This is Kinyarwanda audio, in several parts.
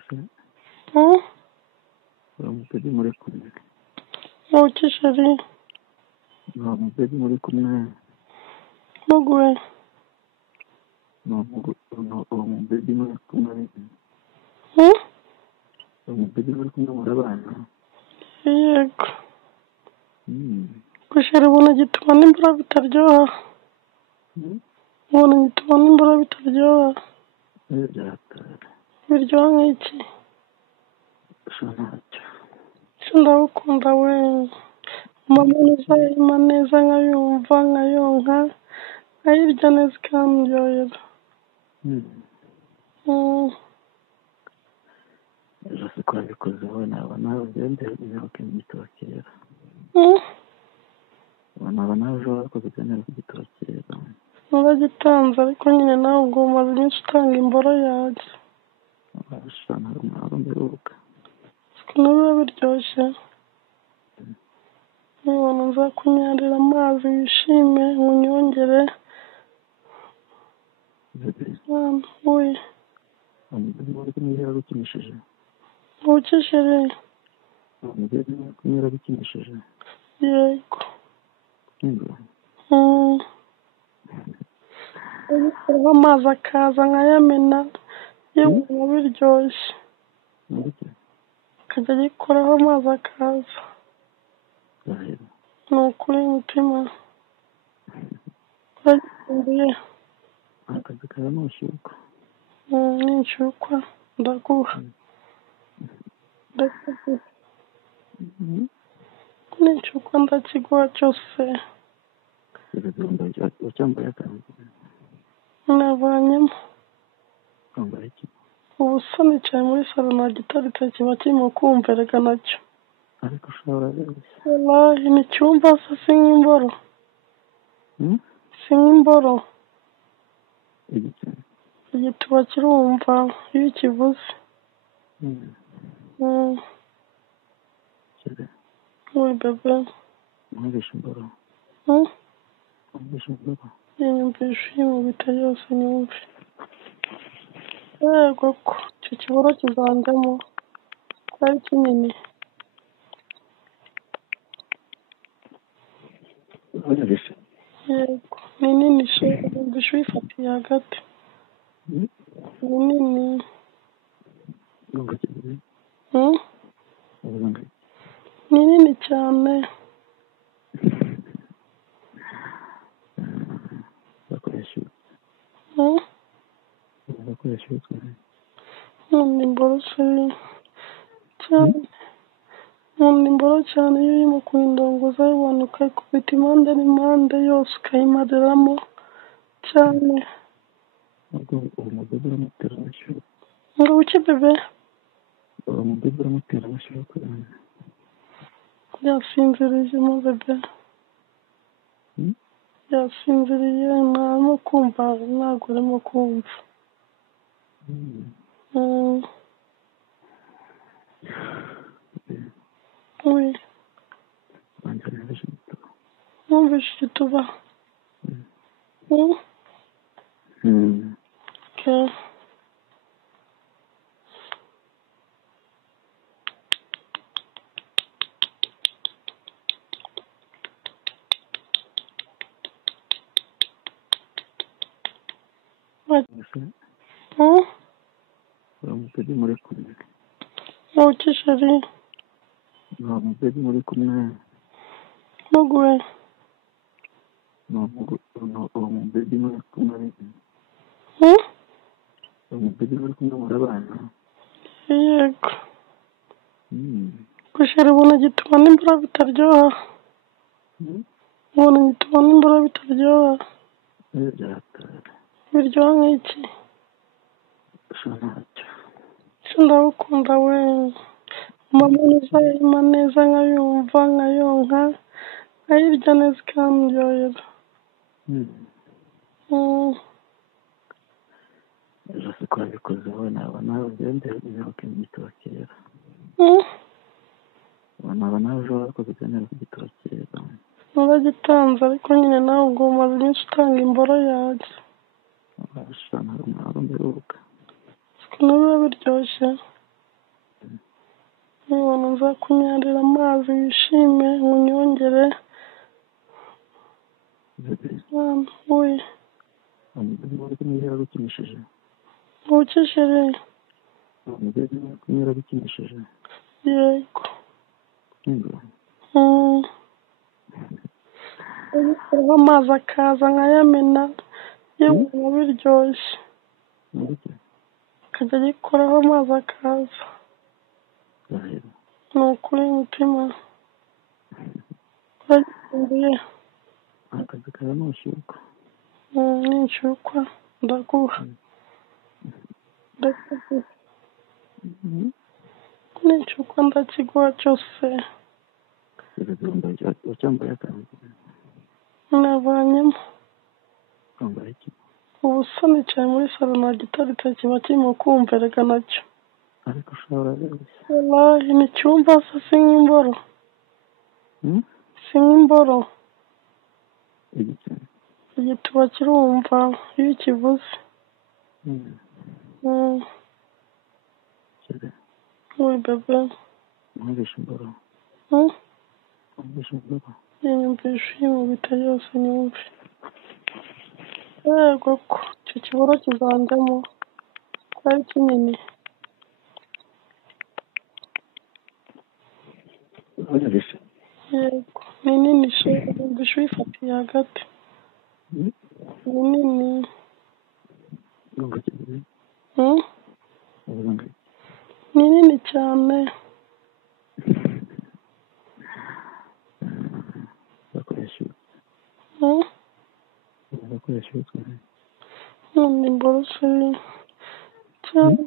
Ese Hmm? uramutse muri kumwe Nuki sheri? uramutse muri kumwe Mugwe? uramutse muri kumwe Hmm? uramutse muri kumwe murabana. Yego. Gushira ubona gituma n'imbura bitaryoha. Ubona gituma n'imbura bitaryoha. Biryoha nk'iki? Ndagukunda we. Mama uzayima neza nkayumva nkayonka nkayirya neza ikandyohera. Ejo se ko wabikoze wowe naba nawe ugende unyuke mu gitokera. Naba nawe ejo wakoze uganira ku gitokera. Naragitanze ariko nyine nawe ubwo umaze iminsi utanga imboro yanjye. Urashana umwaro mbiruka. Siko biba biryoshye. Nibona nzakunyarira amazi wishime unyongere. Oui. Muri kumwe yaragukinishije. Nuki sheri? Muri kumwe yaragukinishije. Yego. Ubikoraho amazi akaza nkayamena yewe biba biryoshye. Akajya agikoraho amazi akaza. Ni ukuri umutima. Uragikumbuye? Akazi kawe ntushyukwa. Ninshyukwa ndaguha. Ninshyukwa ndakiguha cyose. Ucyambaye akanzu. Navanyemo. Wambaye iki? Ubusa nicaye muri salo nta gitaritse kiba kirimo kumverega nacyo. Ariko ushobora rero. Wallahi ni icyumba se si nk'imboro. Si nk'imboro. Igituba kirumva iyo ukivuze. Oui bebe. Mwumvishe imboro. Mwumvishe imboro. Yiyumvisha uyimubita yose nyumve. Yego ko icyo kiburo kizanjyamo. Ari kinini. Wanyumvishe? Yego ni nini she yumvisha uyifatiye hagati. Ni nini. Nubwo kivuze? Ni nini cyane. Bakoresha utwo. Nkunda imboro se cyane. Nkunda imboro cyane iyo urimo kuyindongoza ubona ukayikubita impande n'impande yose ukayimariramo cyane. Ubwo uwo mudodo uramutera amashyuka. Ngo uki bebe? Uwo mudodo uramutera amashyuka. Yasinziriye mo bebe. Yasinziriye ntarimo kumva ntabwo urimo kumva. Oui. Numvishe igituba. Okay. Uramutse muri kumwe. Nuki sheri? Uramutse muri kumwe. Mugwe? Uramutse muri kumwe. Uramutse muri kumwe murabana. Yego. Gushira ubona gituma n'imbura bitaryoha. Ubona gituma n'imbura bitaryoha. Biryoha nk'iki? Ndagukunda we. Mama uzayima neza nkayumva nkayonka nkayirya neza ikandyohera. Ejo se ko wabikoze wowe naba nawe ugende unyuke mu gitokera. Naba nawe ejo wakoze uganira ku gitokera. Naragitanze ariko nyine nawe ubwo umaze iminsi utanga imboro yanjye. Urashana umwaro mbiruka. Siko biba biryoshye. nibona nzakunyarira amazi wishime unyongere. bebe Oui, umugezi wari kumwe yaragukinishije ukishire. umugezi wari kumwe yaragukinishije Yego. ngo Ariko amazi akaza nkayamena yewe biba biryoshye. ndetse Akajya agikoraho amazi akaza. zahera Ni ukuri umutima uragikumbuye. akazi kawe nushyuka Ninshyukwa ndaguha. Ndakiguha. Ninshyukwa ndakiguha cyose. wacyambaye akantu Navanyemo. wambaye iki Ubusa nicaye muri salo nta gitari kiba kirimo kumverega nacyo. ariko ushobora rwose Wallahi ni icyumba se si nk'imboro. Si nk'imboro. igitsina Igituba kirumva iyo ukivuze. kire Oui bebe. mwumvishe imboro mwumvishe imboro Yiyumvisha uyimubita yose nyumve. Yego ko icyo kiboro kizanjamo ko ari kinini. wanyumvishe Yego ni nini she yumvisha uyifatiye hagati. Ni nini. urumva kivuze uvuga ngo Ni nini cyane. bakoresha bakoresha Nkunda imboro se cyane.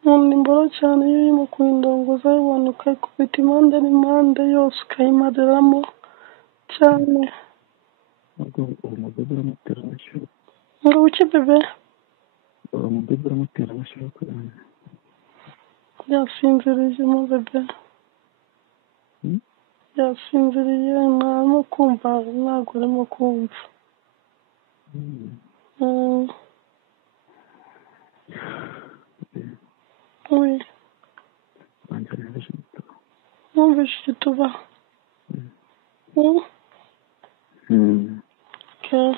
Nkunda imboro cyane iyo urimo kuyindongoza ubona ukayikubita impande n'impande yose ukayimariramo cyane. ubwo uwo mudodo uramutera amashyuka Ngo uki bebe? uwo mudodo uramutera amashyuka Yasinziriye mo bebe. Yasinziriye ntarimo kumva ntabwo urimo kumva. Oui. banjye numvishe igituba Numvishe igituba. Okay.